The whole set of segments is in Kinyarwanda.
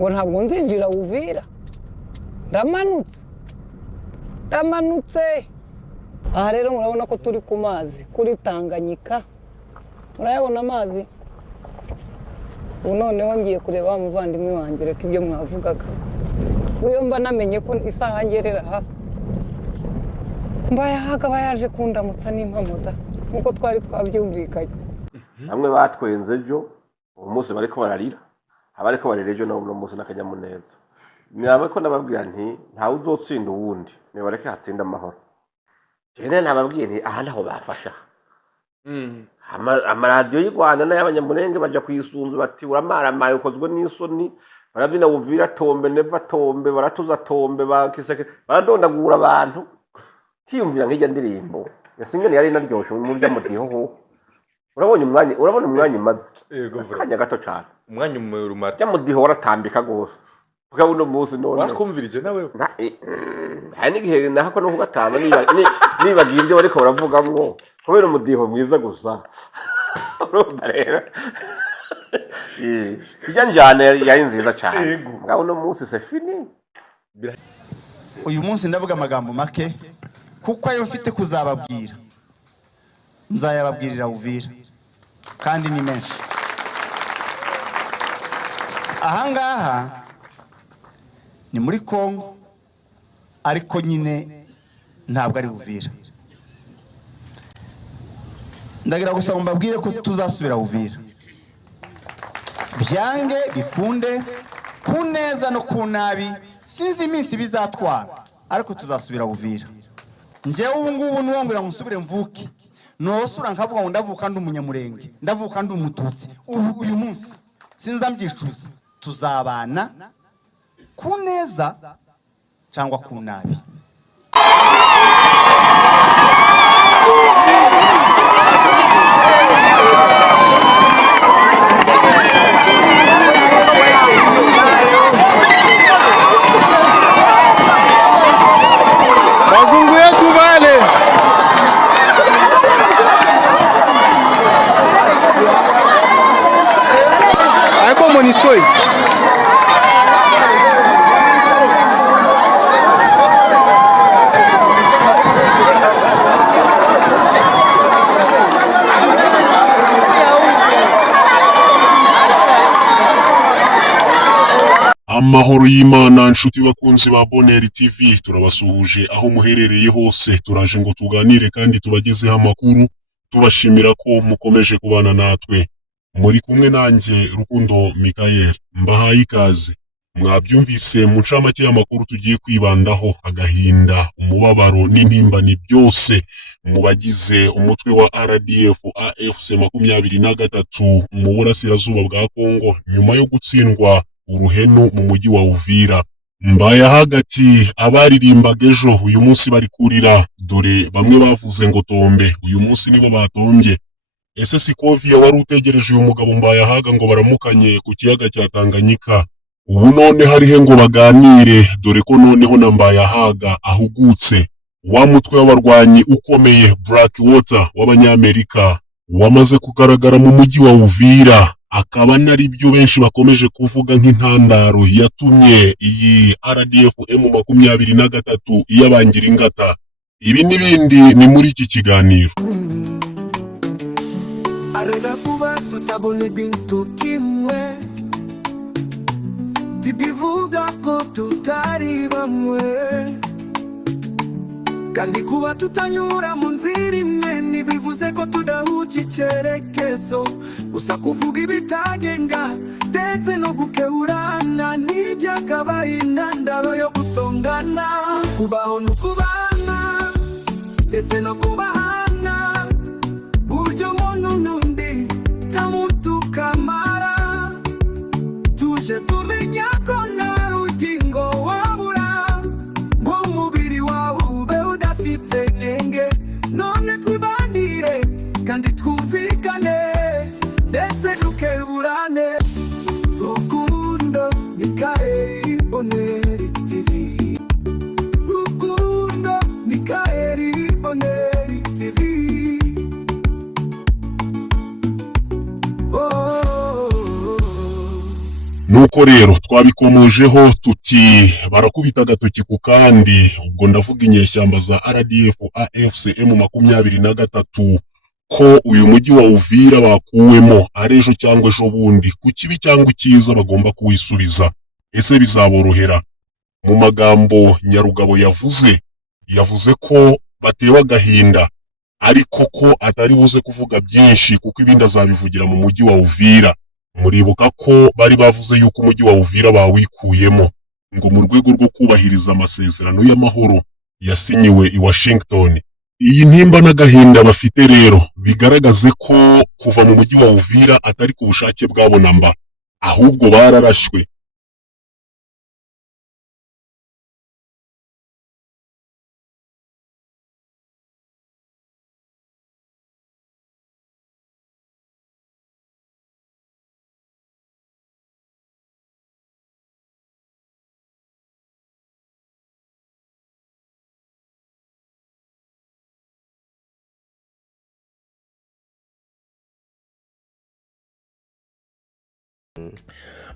ngo ntabwo nzinjira Uvira ndamanutse aha rero murabona ko turi ku mazi kuri Tanganyika murayabona amazi noneho ngiye kureba umuvandimwe wanjye reka ibyo mwavugaga uyo mba namenye ko isaha ngerera aha mbayahaga bayaje kundamutsa n'impamuda nkuko twari twabyumvikanye hamwe batwenze ejo umunsi bariko bararira abariko barira ejo no munsi n'akanyamuneza nyabe ko nababwira nti ntawe uzotsinda uwundi ne bareke hatsinda amahoro jene nababwiye nti aha naho bafasha amaradiyo y'u Rwanda n'ay'abanyamurenge baja kwisunzu bati uramaramaye ukozwe n'isoni baravina Uvira tombe neva tombe baratuza tombe bakiseke baradondagura abantu kiyumvira nk'ijya ndirimbo yasingene yari naryoshe mu buryo mudiho urabona umwanya imaze kanya gato cyane umwanya umurumara ya mudiho waratambika gose ukabona umunsi none wakumvirije nawe hari n'igihe nahako no kugatama nibagiye ibyo bariko baravugamwo kubera umudiho mwiza gusa urumva rero kijya njyana yari nziza cyane ngabo no munsi c'est fini uyu munsi ndavuga amagambo make kuko ayo mfite kuzababwira nzayababwirira Uvira kandi ni menshi ahangaha ni muri Kongo ariko nyine ntabwo ari Uvira ndagira gusa mbabwire ko tuzasubira Uvira byange bikunde kuneza no kunabi sinzi iminsi bizatwara ariko tuzasubira Uvira njewe ubu ngubu nuwongera musubire mvuke nosura nkavuga ngo ndavuka ndi umunyamurenge ndavuka ndi umututsi uyu munsi sinza mbyicuza tuzabana kuneza cyangwa kunabi Bazungu yetu vale aiko Monisco amahoro y'Imana nshuti bakunzi ba Bonheur TV turabasuhuje aho muherereye hose turaje ngo tuganire kandi tubagezeho amakuru tubashimira ko mukomeje kubana natwe muri kumwe nanjye Rukundo Michael mbahaye ikaze mwabyumvise mu ncamake y'amakuru tugiye kwibandaho agahinda umubabaro n'intimbani byose mu bagize umutwe wa RDF AFC 23 mu burasirazuba bwa Kongo nyuma yo gutsindwa uruhenu mu mujyi wa Uvira mbaya hagati abaririmbaga ejo uyu munsi bari kurira dore bamwe bavuze ngo tombe uyu munsi nibo batombye ese Sikovia wari utegereje uyu mugabo mbaya haga ngo baramukanye ku kiyaga cya Tanganyika ubu none harihe ngo baganire dore ko noneho na mbaya haga ahugutse wa mutwe w'abarwanyi ukomeye Blackwater w'abanyamerika wamaze kugaragara mu mujyi wa Uvira akaba nari byo benshi bakomeje kuvuga nk'intandaro yatumye iyi RDF M23 iyabangira ingata ibi n'ibindi ni muri iki kiganiro arega kuba tutabone bintu kimwe tibivuga ko tutari bamwe kandi kuba tutanyura mu nzira imwe ntibivuze ko tudahuza icyerekezo gusa kuvuga ibitagenga ndetse no gukeburana n'ibyakabaye intandaro yo gutongana kubaho no kubana ndetse no kubahana buryo umuntu n'undi tamutukamara tuje tumenya ko nta rugingo wabura ngo umubiri wawe ube udafite nenge none twibanire kandi twumvikane ndetse dukeburane Rukundo Michael Bonheur TV Rukundo Michael Bonheur TV nuko koko rero twabikomojeho tuti barakubita agatoki ku kandi, ubwo ndavuga inyeshyamba za RDF AFCM 23 ko uyu mujyi wa Uvira bakuwemo ari ejo cyangwa ejo bundi, ku kibi cyangwa icyiza bagomba kuwisubiza. Ese bizaborohera? Mu magambo Nyarugabo yavuze ko batewe agahinda, ariko ko atari buze kuvuga byinshi kuko ibindi azabivugira mu mujyi wa Uvira. Muribuka ko bari bavuze yuko umujyi wa Uvira bawikuyemo ngo mu rwego rwo kubahiriza amasezerano y'amahoro yasinyiwe i Washington. Iyi ntimba n'agahinda bafite rero bigaragaze ko kuva mu mujyi wa Uvira atari ku bushake bwabo namba, ahubwo bararashwe.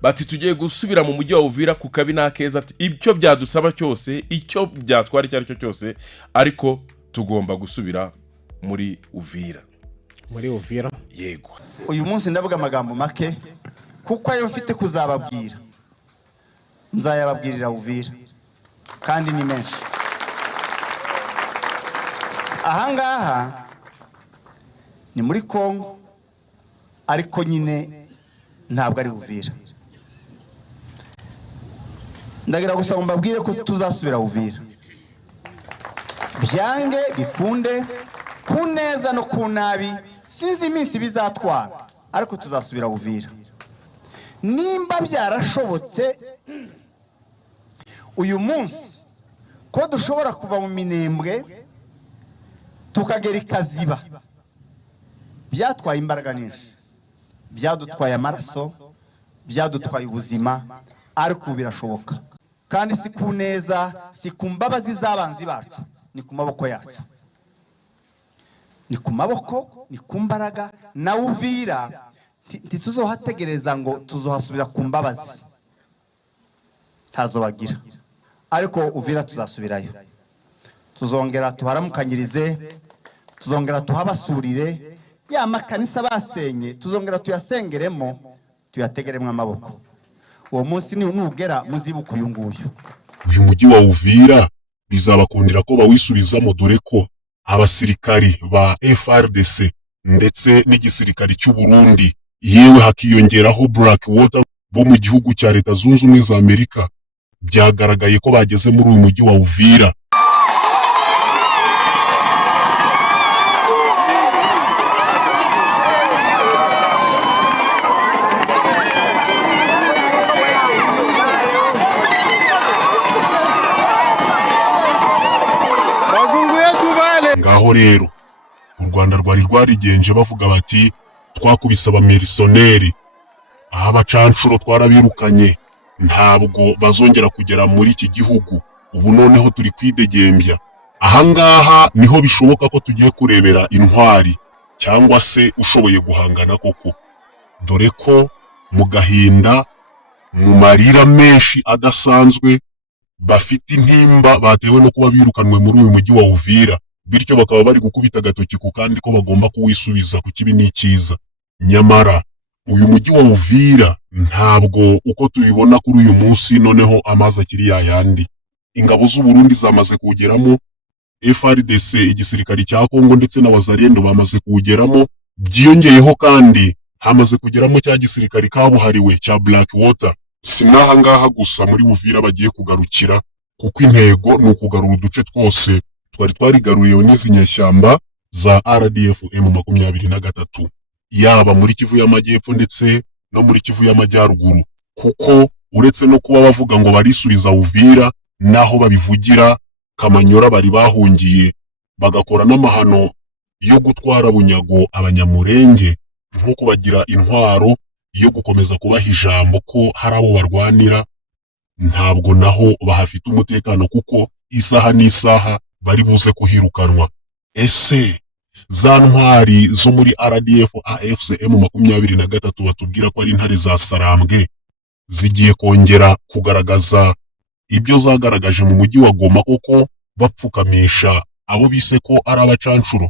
Bati tugiye gusubira mu mujyi wa Uvira ku kabi n'akeza, ati icyo byadusaba cyose, icyo byatwara icyo ari cyo cyose, ariko tugomba gusubira muri Uvira. Muri Uvira Yego. uyu munsi ndavuga amagambo make kuko ayo mfite kuzababwira nzayababwirira Uvira kandi ni menshi. Ahangaha ni muri Kongo, ariko nyine ntabwo ari Uvira. Ndagira gusa mbabwire ko tuzasubira Uvira, byange bikunde, ku neza no ku nabi, sinzi iminsi bizatwara, ariko tuzasubira Uvira. Nimba byarashobotse uyu munsi ko dushobora kuva mu Minembwe tukagera Ikaziba, byatwaye imbaraga nyinshi, byadutwaye amaraso, byadutwaye ubuzima, ariko birashoboka. Kandi si ku neza, si ku mbabazi z'abanzi bacu, ni ku maboko yacu, ni ku maboko, ni ku mbaraga. Na Uvira ntituzohategereza ngo tuzohasubira ku mbabazi, tazobagira, ariko Uvira tuzasubirayo. Tuzongera tuharamukanyirize, tuzongera tuhabasurire, ya makanisa basenye tuzongera tuyasengeremo, tuyategeremo amaboko. Uwo munsi ni nugera muzibuka uyu nguyu. Uyu mujyi wa Uvira bizabakundira ko bawisubizamo, dore ko abasirikari ba FRDC ndetse n'igisirikari cy'u Burundi, yewe hakiyongeraho Blackwater bo mu gihugu cya Leta Zunze Ubumwe za Amerika, byagaragaye ko bageze muri uyu mujyi wa Uvira. Ngaho rero u Rwanda rwari rwarigenje bavuga bati twakubise abamerisoneri, aha abacanshuro twarabirukanye, ntabwo bazongera kugera muri iki gihugu, ubu noneho turi kwidegembya. Ahangaha niho bishoboka ko tugiye kurebera intwari cyangwa se ushoboye guhangana koko, dore ko mu gahinda, mu marira menshi adasanzwe, bafite intimba batewe no kuba birukanwe muri uyu mujyi wa Uvira, bityo bakaba bari gukubita agatoki ku kandi ko bagomba kuwisubiza ku kibi n'icyiza. Nyamara uyu mujyi wa Uvira ntabwo uko tubibona kuri uyu munsi noneho amazi akiri yayandi. Ingabo z'u Burundi zamaze kuwugeramo, FRDC igisirikari cya Kongo ndetse na Wazalendo bamaze kuwugeramo, byiyongeyeho kandi hamaze kugeramo cya gisirikari kabuhariwe cya Blackwater. Sinaha ngaha gusa muri Uvira bagiye kugarukira, kuko intego ni ukugarura uduce twose twari twarigaruriyeho n'izi nyeshyamba za RDF M23, yaba muri Kivu y'Amajyepfo ndetse no muri Kivu y'Amajyaruguru, kuko uretse no kuba bavuga ngo barisubiza Uvira, naho babivugira Kamanyora bari bahungiye, bagakora n'amahano yo gutwara bunyago abanyamurenge, nko kubagira intwaro yo gukomeza kubaha ijambo ko hari abo barwanira. Ntabwo naho bahafite umutekano, kuko isaha n'isaha bari buze kuhirukanwa. Ese za ntwari zo muri RDF AFCM 23 batubwira ko ari intare za Sarambwe, zigiye kongera kugaragaza ibyo zagaragaje mu mujyi wa Goma koko bapfukamisha abo bise ko ari abacanshuro.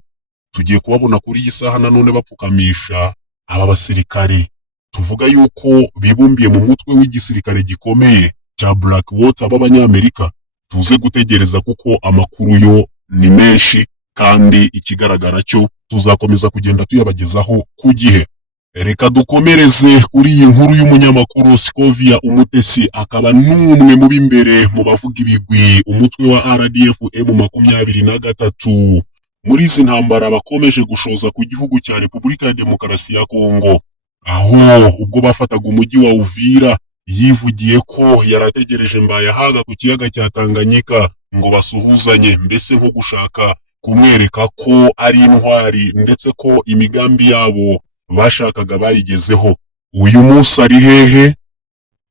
Tugiye kubabona kuri iyi saha nanone bapfukamisha aba basirikare tuvuga yuko bibumbiye mu mutwe w'igisirikare gikomeye cya Blackwater b'Abanyamerika. Tuze gutegereza kuko amakuru yo ni menshi kandi ikigaragara cyo tuzakomeza kugenda tuyabagezaho ku gihe. Reka dukomereze kuri iyi nkuru y'umunyamakuru Scovia Umutesi, akaba n'umwe mu b'imbere mu bavuga ibigwi umutwe wa RDF M23 muri izi ntambara bakomeje gushoza ku gihugu cya Repubulika ya Demokarasi ya Kongo, aho ubwo bafataga umujyi wa Uvira yivugiye ko yarategereje Mbayahaga ku kiyaga cya Tanganyika ngo basuhuzanye, mbese nko gushaka kumwereka ko ari intwari ndetse ko imigambi yabo bashakaga bayigezeho. Uyu munsi ari hehe?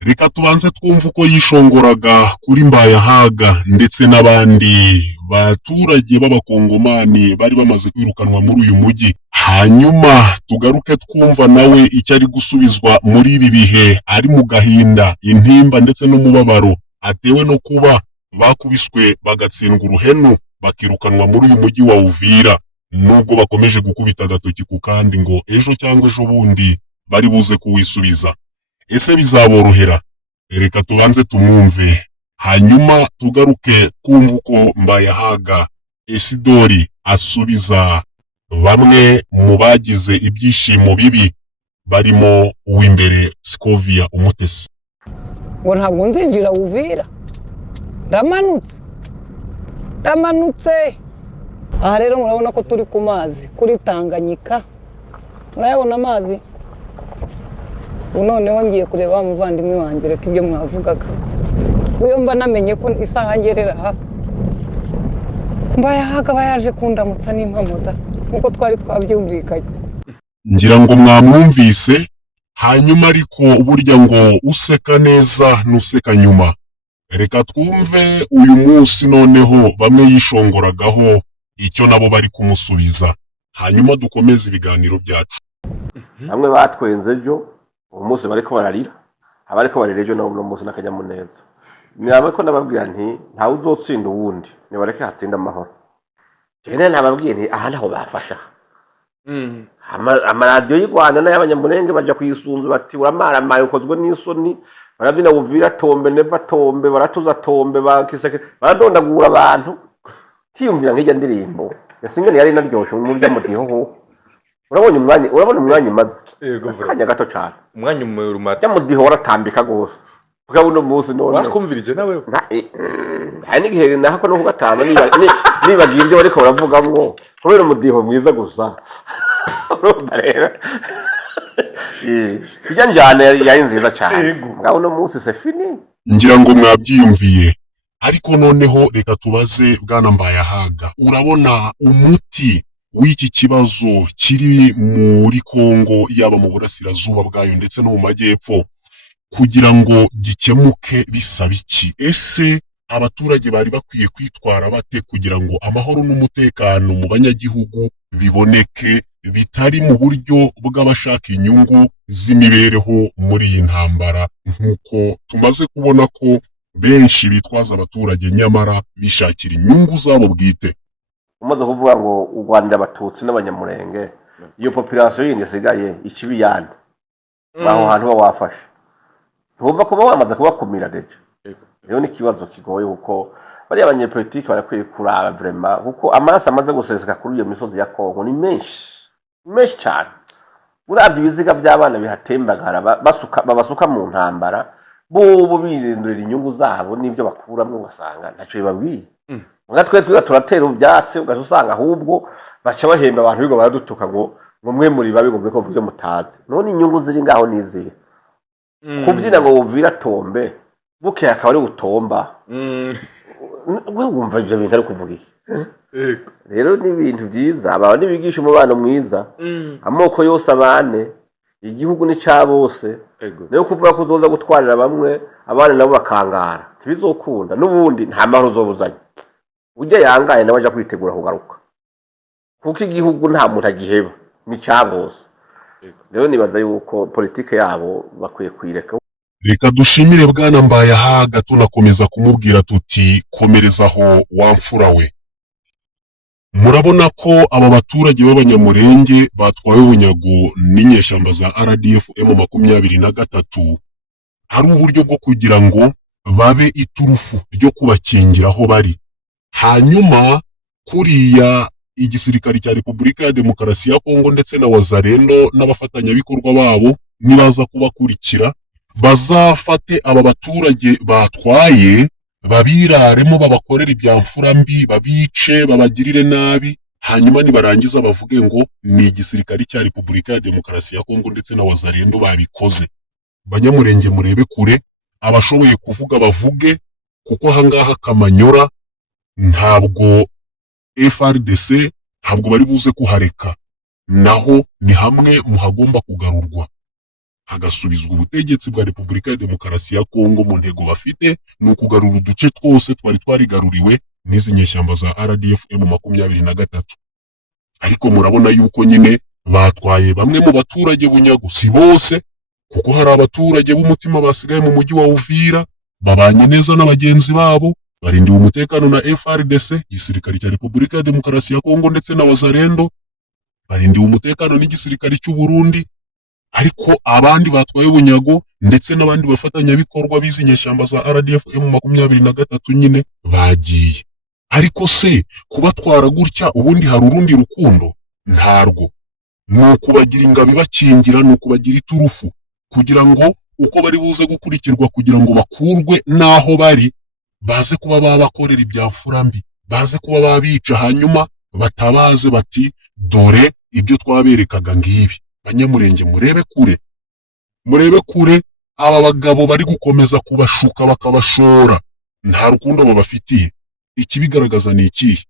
Reka tubanze twumva uko yishongoraga kuri Mbayahaga ndetse n'abandi baturage b'abakongomani bari bamaze kwirukanwa muri uyu mujyi, hanyuma tugaruke twumva nawe icyo ari gusubizwa muri ibi bihe ari mu gahinda, intimba ndetse n'umubabaro atewe no kuba bakubiswe bagatsindwa uruhenu bakirukanwa muri uyu mujyi wa Uvira, nubwo bakomeje gukubita agatoki ku kandi ngo ejo cyangwa ejo bundi bari buze kuwisubiza. Ese bizaborohera? Reka tubanze tumwumve, hanyuma tugaruke twumva uko Mbayahaga Isidori asubiza bamwe mu bagize ibyishimo bibi barimo uw'imbere Scovia Umutesi. Ngo ntabwo nzinjira Uvira, ndamanutse. Aha rero murabona ko turi ku mazi kuri Tanganyika, murayabona amazi. Noneho ngiye kureba umuvandimwe wanjye, reka ibyo mwavugaga uyo mba namenye ko isaha ngerera aha Mbayahaga bayaje kundamutsa n'impamuda nkuko twari twabyumvikanye. Ngira ngo mwamwumvise, hanyuma ariko burya ngo useka neza nuseka nyuma. Reka twumve uyu munsi noneho bamwe yishongoragaho icyo nabo bari kumusubiza, hanyuma dukomeze ibiganiro byacu. Bamwe batwenze ejo, uyu munsi bariko bararira, abariko barira ejo nabo uno munsi n'akanyamuneza. Nyawe ko nababwira nti ntawe uzotsinda uwundi, nibareke hatsinda amahoro. Cyane nababwiye nti aha naho bafasha. Amaradiyo y'u Rwanda n'ay'abanyamurenge baja kuyisunzu bati uramaramaye ukozwe n'isoni, baravina Uvira tombe neva tombe, baratuza tombe, bakiseke baradondagura abantu. Kiyumvira nk'ijya ndirimbo yasingene yari naryoshe mu bya mudiho. Urabona umwanya maze kanya gato cyane, umwanya umurumara ya mudiho waratambika gose ukabuno munsi none wakumvirije nawe hani gihe nako no kugatama nibagiye ibyo bariko baravugamwo kubera umudiho mwiza gusa. Urumva rero sijya njyane yari nziza cyane ngaho no munsi c'est fini. Ngira ngo mwabyiyumviye, ariko noneho reka tubaze bwana Mbayahaga, urabona umuti w'iki kibazo kiri muri Kongo yaba mu burasirazuba bwayo ndetse no mu majyepfo kugira ngo gikemuke bisaba iki? Ese abaturage bari bakwiye kwitwara bate kugira ngo amahoro n'umutekano mu banyagihugu biboneke bitari mu buryo bw'abashaka inyungu z'imibereho muri iyi ntambara, nk'uko tumaze kubona ko benshi bitwaza abaturage nyamara bishakira inyungu zabo bwite? Umaze kuvuga ngo u Rwanda abatutsi n'abanyamurenge, iyo population yindi isigaye ikibiyande baho hantu bawafashe, ntubva ko bamaze kubakumira deje. Rero ni kibazo kigoye kuko bari abanyepolitiki barakwiye kuraba vraiment kuko amaraso amaze guseseka kuri iyo misozi ya Kongo ni menshi cyane. Uravye ibiziga by'abana bihatembagara babasuka mu ntambara, bo birindurira inyungu zabo n'ibyo bakuramwe ugasanga ntacyo bibabwiye. Nga twiga turatera ubyatsi ugasanga ahubwo baca bahemba abantu bigo baradutuka ngo mwe muri babi ngo ko byo mutazi. None inyungu ziri ngaho niziye kubyina ngo Uvira tombe buke akaba ari utomba. We wumva ibyo bintu ari kuvuga iki? Rero ni ibintu byiza, aba nibigisha umubano mwiza, amoko yose abane, igihugu ni cya bose. Rero kuvuga ko uzoza gutwarira bamwe abana nabo bakangara ntibizokunda, n'ubundi nta mahoro uzobuzanye. Ujya yangaye nawe aja kwitegura kugaruka kuko igihugu nta muntu agiheba, ni cya bose. Rero nibaza yuko politike yabo bakwiye kwireka. reka dushimire bwana Mbayahaga tunakomeza kumubwira tuti komerezaho wamfura we. Murabona ko aba baturage b'abanyamurenge batwaye ubunyago n'inyeshyamba za RDF M23 hari uburyo bwo kugira ngo babe iturufu ryo kubakingira aho bari. Hanyuma kuriya igisirikari cya Repubulika ya Demokarasi ya Kongo ndetse na Wazalendo n'abafatanyabikorwa babo nibaza kubakurikira bazafate aba baturage batwaye babiraremo babakorera ibyamfura mbi babice babagirire nabi hanyuma nibarangiza bavuge ngo ni igisirikari cya Repubulika ya Demokarasi ya Kongo ndetse na Wazalendo babikoze. Banyamurenge murebe kure abashoboye kuvuga bavuge kuko hangaha Kamanyora ntabwo FRDC ntabwo bari buze kuhareka, naho ni hamwe muhagomba kugarurwa hagasubizwa ubutegetsi bwa Repubulika ya Demokarasi ya Kongo. Mu ntego bafite ni ukugarura uduce twose twari twarigaruriwe n'izi nyeshyamba za RDF M23. Ariko murabona yuko nyine batwaye bamwe mu baturage bunyago, si bose kuko hari abaturage b'umutima basigaye mu mujyi wa Uvira babanye neza n'abagenzi babo, barindiwe umutekano na FRDC igisirikari cya Repubulika ya Demokarasi ya Kongo ndetse na Wazalendo, barindiwe umutekano n'igisirikari cy'u Burundi. Ariko abandi batwaye bunyago ndetse n'abandi bafatanyabikorwa bizi nyeshyamba za RDF M23 nyine bagiye. Ariko se kubatwara gutya ubundi hari urundi rukundo? Ntarwo. Nuko bagira ingabo ibakingira, nuko bagira iturufu kugira ngo uko bari buze gukurikirwa kugira ngo bakurwe naho bari baze kuba babakorera ibyamfura mbi, baze kuba babica hanyuma batabaze bati dore ibyo twaberekaga ngibi. Banyamurenge murebe kure aba bagabo bari gukomeza kubashuka bakabashora, nta rukundo babafitiye. Ikibigaragaza ni ikihe?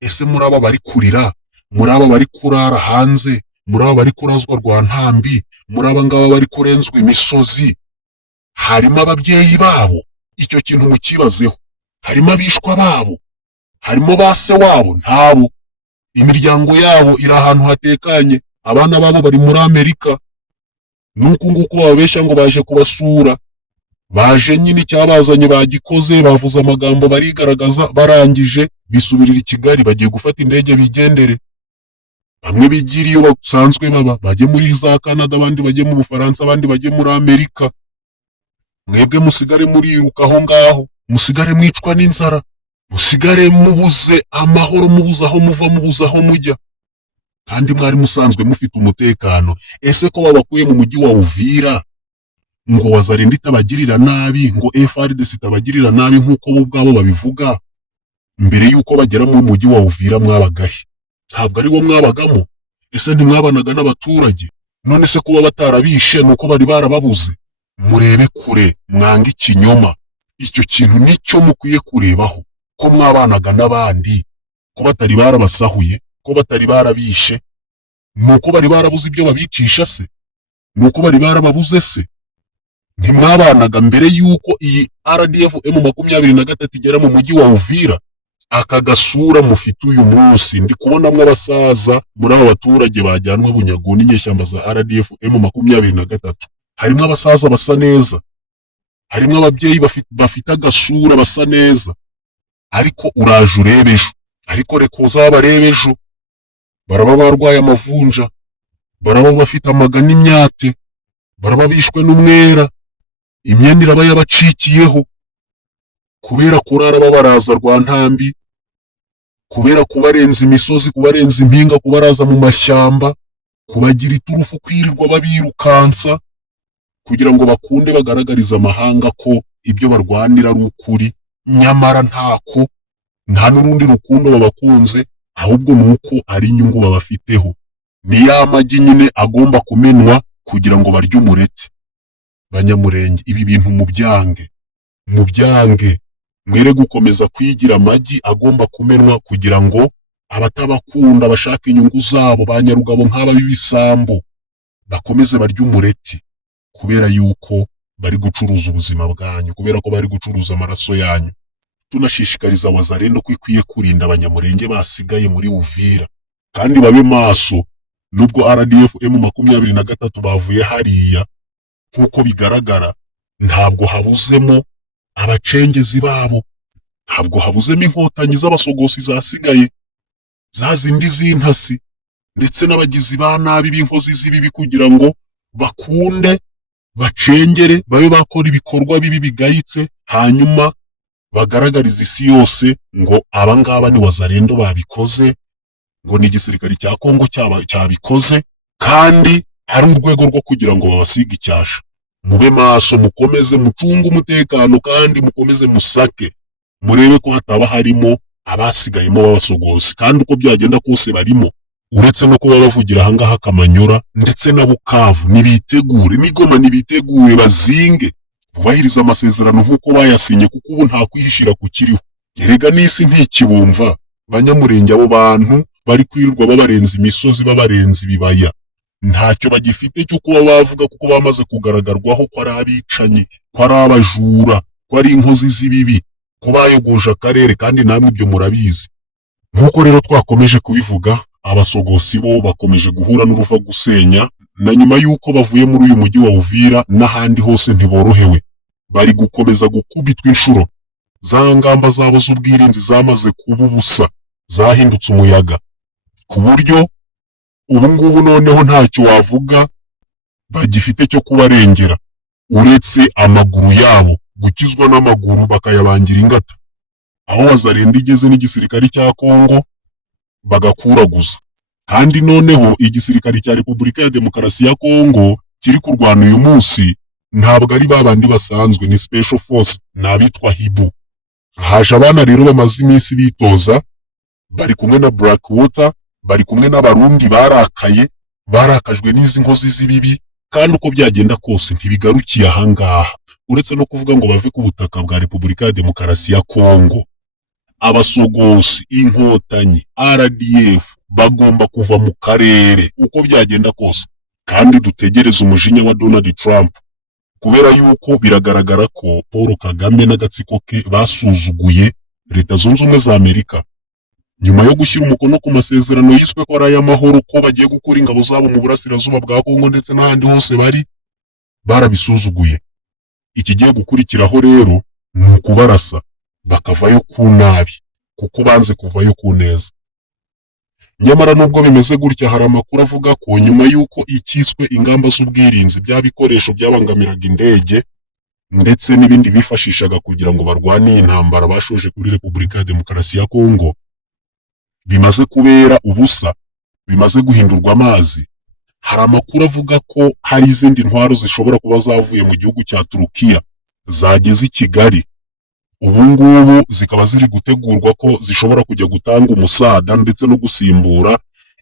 Ese muri aba bari kurira, muri aba bari kurara hanze, muri aba bari kurazwa rwa ntambi, muri aba ngaba bari kurenzwa imisozi, harimo ababyeyi babo? Icyo kintu mukibazeho. Harimo abishwa babo, harimo base wabo? Ntabo. Imiryango yabo iri ahantu hatekanye, abana babo bari muri Amerika. Nuko nguko babesha ngo baje kubasura, baje nyine cyabazanye bagikoze, bavuze amagambo barigaragaza, barangije bisubirira i Kigali bagiye gufata indege bigendere. Bamwe bigira iyo basanzwe baba, bajye muri za Canada, abandi bajye mu Bufaransa, abandi bajye muri Amerika. Mwebwe musigare muriruka aho ngaho, musigare mwicwa n'inzara, musigare mubuze amahoro, mubuze aho muva, mubuze aho mujya, kandi mwari musanzwe mufite umutekano. Ese ko babakuye mu mujyi wa Uvira ngo Wazalendo itabagirira nabi, ngo FRDC itabagirira nabi nk'uko bo ubwabo babivuga, mbere y'uko bagera mu mujyi wa Uvira mwabagahe? Ntabwo ari wo mwabagamo? Ese ntimwabanaga n'abaturage? None se kuba batarabishe nuko bari barababuze? Murebe kure, mwanga ikinyoma. Icyo kintu nicyo mukwiye kurebaho, ko mwabanaga n'abandi, ko batari barabasahuye, ko batari barabishe, nuko bari barabuze ibyo babicisha se? Nuko bari barababuze se? Ntimwabanaga mbere y'uko iyi RDF M23 igera mu mujyi wa Uvira? Aka gasura mufite uyu munsi ndi kubonamwe abasaza muri aba baturage bajyanwa bunyago n'inyeshyamba za RDF M23. Harimo abasaza basa neza, harimo ababyeyi bafite agasura basa neza, ariko uraje urebe ejo. Ariko reka uzabarebe ejo, baraba barwaye amavunja, baraba bafite amaga n'imyate, baraba bishwe n'umwera, imyenda iraba yabacikiyeho kubera kurara babaraza rwa ntambi, kubera kubarenza imisozi, kubarenza impinga, kubaraza mu mashyamba, kubagira iturufu, kwirirwa babirukansa kugira ngo bakunde bagaragariza amahanga ko ibyo barwanira ari ukuri, nyamara ntako, nta n'urundi rukundo babakunze, ahubwo nuko ari inyungu babafiteho. Ni ya magi nyine agomba kumenwa kugira ngo barye umureti. Banyamurenge ibi bintu mubyange, mwere gukomeza kwigira amagi agomba kumenwa kugira ngo abatabakunda bashaka inyungu zabo, banyarugabo nk'aba b'ibisambo bakomeze barye umureti, kubera yuko bari gucuruza ubuzima bwanyu, kubera ko bari gucuruza amaraso yanyu. Tunashishikariza Wazalendo ko ikwiye kurinda abanyamurenge basigaye muri Uvira, kandi babe maso. Nubwo RDF M23 bavuye hariya nk'uko bigaragara, ntabwo habuzemo abacengezi babo, ntabwo habuzemo inkotanyi z'abasogosi zasigaye, za zindi z'intasi, ndetse n'abagizi ba nabi b'inkozi z'ibibi kugira ngo bakunde bacengere babe bakora ibikorwa bibi bigayitse, hanyuma bagaragariza isi yose ngo abangaba ni wazalendo babikoze, ngo ni igisirikare cya Kongo cyabikoze, kandi ari urwego rwo kugira ngo babasiga icyasha. Mube maso, mukomeze mucunge umutekano, kandi mukomeze musake, murebe ko hataba harimo abasigayemo b'abasogozi, kandi uko byagenda kose barimo, uretse no kuba bavugira ahangaha Kamanyura ndetse na Bukavu. Nibitegure imigoma, nibitegure bazinge, bubahiriza amasezerano nk'uko bayasinye, kuko ubu nta kwihishira kukiriho. Erega n'isi ntikibumva. Banyamurenge, abo bantu bari kwirirwa babarenza imisozi, babarenza ibibaya, ntacyo bagifite cyo kuba bavuga, kuko bamaze kugaragarwaho ko ari abicanyi, ko ari abajura, ko ari inkozi z'ibibi, ko bayogoje akarere, kandi namwe ibyo murabizi. Nk'uko rero twakomeje kubivuga, abasogosi bo bakomeje guhura n'uruva gusenya, na nyuma y'uko bavuye muri uyu mujyi wa Uvira n'ahandi hose ntiborohewe, bari gukomeza gukubitwa inshuro. Za ngamba zabo z'ubwirinzi zamaze kuba ubusa, zahindutse umuyaga, ku buryo ubu ngubu noneho ntacyo wavuga bagifite cyo kubarengera, uretse amaguru yabo, gukizwa n'amaguru bakayabangira ingata. Aho wazalenda igeze n'igisirikare cya Kongo bagakuraguza, kandi noneho igisirikare cya Repubulika ya Demokarasi ya Kongo kiri kurwana uyu munsi ntabwo ari babandi basanzwe, ni special force, n'abitwa Hibu. Haje abana rero bamaze iminsi bitoza, bari kumwe na Blackwater, bari kumwe n'abarundi barakajwe n'izi nkozi z'ibibi, kandi uko byagenda kose ntibigarukiye ahangaha, uretse no kuvuga ngo bave ku butaka bwa Repubulika ya Demokarasi ya Kongo. Abasogosi, inkotanyi, RDF bagomba kuva mu karere uko byagenda kose, kandi dutegereze umujinya wa Donald Trump, kubera yuko biragaragara ko Paul Kagame n'agatsiko ke basuzuguye Leta Zunze Ubumwe za Amerika. Nyuma yo gushyira umukono ku masezerano yiswe ko ari ay'amahoro, ko bagiye gukura ingabo zabo mu burasirazuba bwa Kongo ndetse n'ahandi hose bari, barabisuzuguye. Ikigiye gukurikiraho rero ni ukubarasa bakavayo ku nabi, kuko banze kuvayo ku neza. Nyamara nubwo bimeze gutya, hari amakuru avuga ko nyuma y'uko ikiswe ingamba z'ubwirinzi by'abikoresho byabangamiraga indege ndetse n'ibindi bifashishaga kugira ngo barwane intambara bashoje kuri Repubulika ya Demokarasi ya Kongo bimaze kubera ubusa, bimaze guhindurwa amazi, hari amakuru avuga ko hari izindi ntwaro zishobora kuba zavuye mu gihugu cya Turukiya zageze i Kigali. Ubu ngubu zikaba ziri gutegurwa ko zishobora kujya gutanga umusada ndetse no gusimbura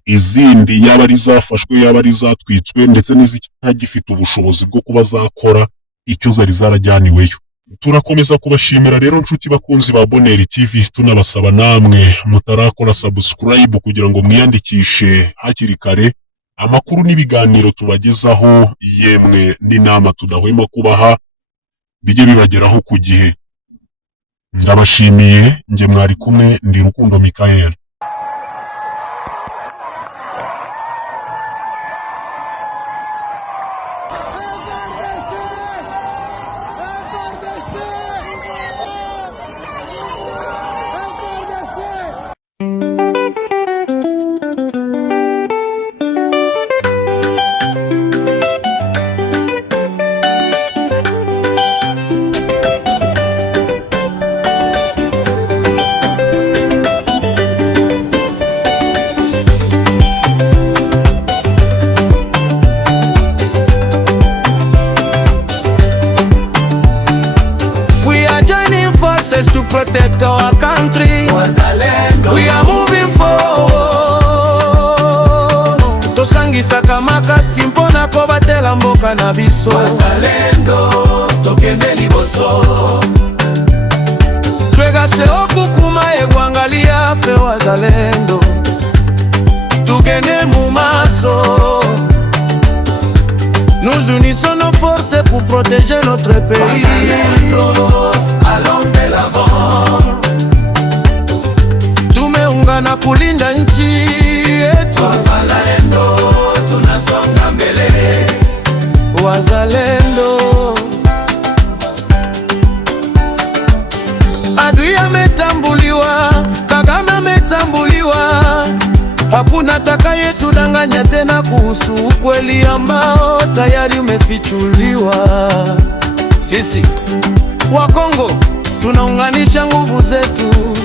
izindi, yaba ari zafashwe, yaba ari zatwitswe, ndetse n'izitagifite ubushobozi bwo kuba zakora icyo zari zarajyaniweyo. Turakomeza kubashimira rero nshuti bakunzi ba Bonheur TV, tunabasaba namwe mutarakora subscribe kugira ngo mwiyandikishe hakiri kare. Amakuru n'ibiganiro tubagezaho, yemwe n'inama tudahwema kubaha, bijye bibageraho ku gihe. Ndabashimiye, nge mwari kumwe, ndi Rukundo Michael. To protect our country, we are moving forward. Tosangisa kamaka simpona ko batela mboka na biso. Wazalendo, tokende liboso. Twega se okukuma egwangalia fe wazalendo. Tugende mumaso. Nous unissons nos forces pour protéger notre pays. Wazalendo, allons de l'avant. Tumeungana kulinda nchi yetu. Wazalendo, tunasonga mbele. Wazalendo, Adui ametambuliwa, Kagame ametambuliwa. Hakuna atakayetudanganya tena kuhusu ukweli ambao tayari umefichuliwa. Sisi wa Kongo tunaunganisha nguvu zetu,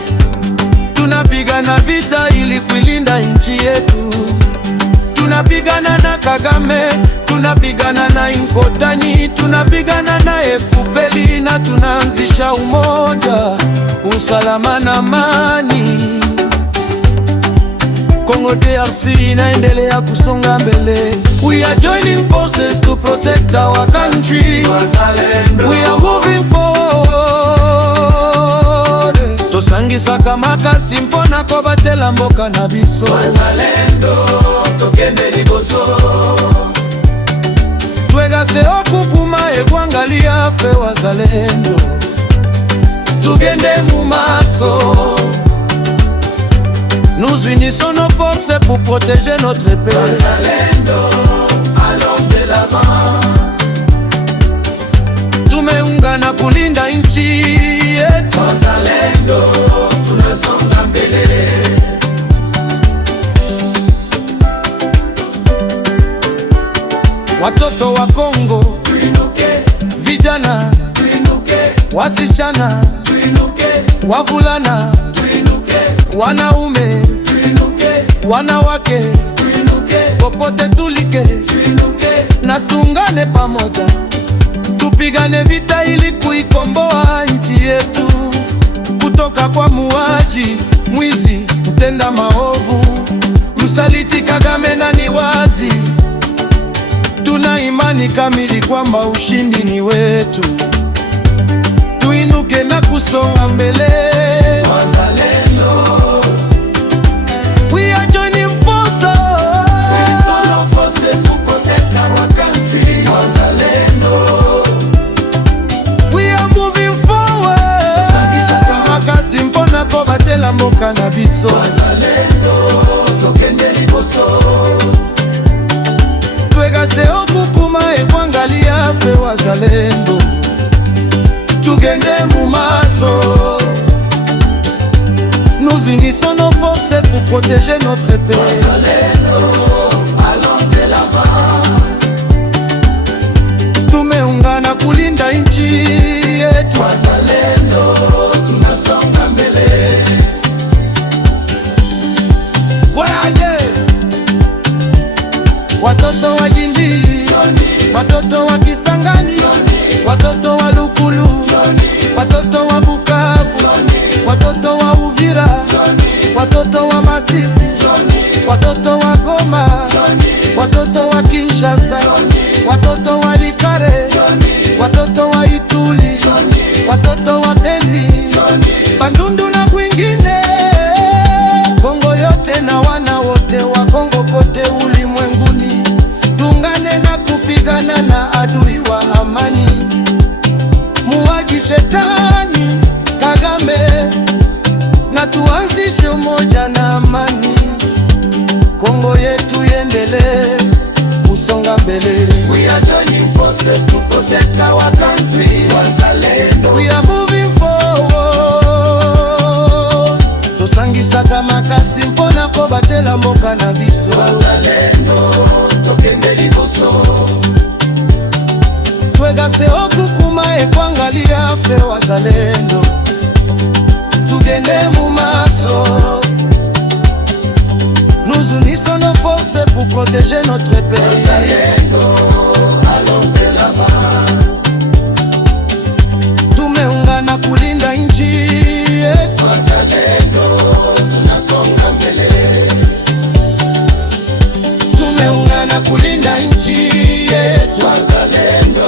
tunapigana vita ili kuilinda nchi yetu. Tunapigana na Kagame, tunapigana na Inkotanyi, tunapigana na FPL na tunaanzisha umoja, usalama na amani. Congo DRC inaendelea kusonga mbele. We are joining forces to protect our country. We are moving forward. Tosangisa kama kasi mpona ko batela mboka na biso. Wazalendo, tokende liboso. Twegase okukuma ekwangalia fe wazalendo. Tugende mumaso. Nous unissons nos forces pour protéger notre pays. Wazalendo, allons de l'avant. Tumeungana kulinda nchi yetu. Wazalendo, tunasonga mbele. Watoto wa Kongo, tuinuke. Vijana, tuinuke. Wasichana, tuinuke. Wavulana, tuinuke. Wanaume, tuinuke. Wanawake, tuinuke. Popote tulike, tuinuke. Na tungane pamoja, tupigane vita ili kuikomboa nchi yetu kutoka kwa muuaji, mwizi, mtenda maovu, msaliti Kagame na ni wazi. Tuna imani kamili kwamba ushindi ni wetu. Tuinuke na kusonga mbele. Wazalendo, we are joining forces. We join our forces to protect our country. Wazalendo, we are moving forward. Sangisa kama kasi mpona ko batela mboka na biso. Wazalendo, tokende liboso. Twegase okukuma ekwangalia fe wazalendo. Tugende mumaso. Nous unissons nos forces pour protéger notre pays. Wazalendo, allons de l'avant. Tumeungana kulinda nchi yetu. Wazalendo, tunasonga mbele. Waje watoto wa Jindi, watoto wa Kisangani, watoto wa Lukulu, watoto wa Bukavu, watoto wa Uvira, watoto wa Masisi, watoto wa Goma, watoto wa Kinshasa, watoto wa Likare, watoto wa Ituli, watoto wa Beni, Bandundu na kwingine. Kongo yote na wana wote wa Kongo kote ulimwenguni, tungane na kupigana na adui wa amani, muuaji shetani Kagame, na tuanzishe umoja na amani. Kongo yetu iendelee kusonga mbele. We are joining forces to protect our country. Wazalendo, we are moving forward. Tosangisa kama kasi mpona ko batela mboka na biso. Wazalendo, tokende liboso. Twegase okukuma ekwangalia fe wazalendo. Tugende mumaso. Nous unissons nos forces pour protéger notre pays. Wazalendo, allons de l'avant. Tumeungana kulinda nchi yetu. Wazalendo, tunasonga mbele. Tumeungana kulinda nchi yetu. Wazalendo,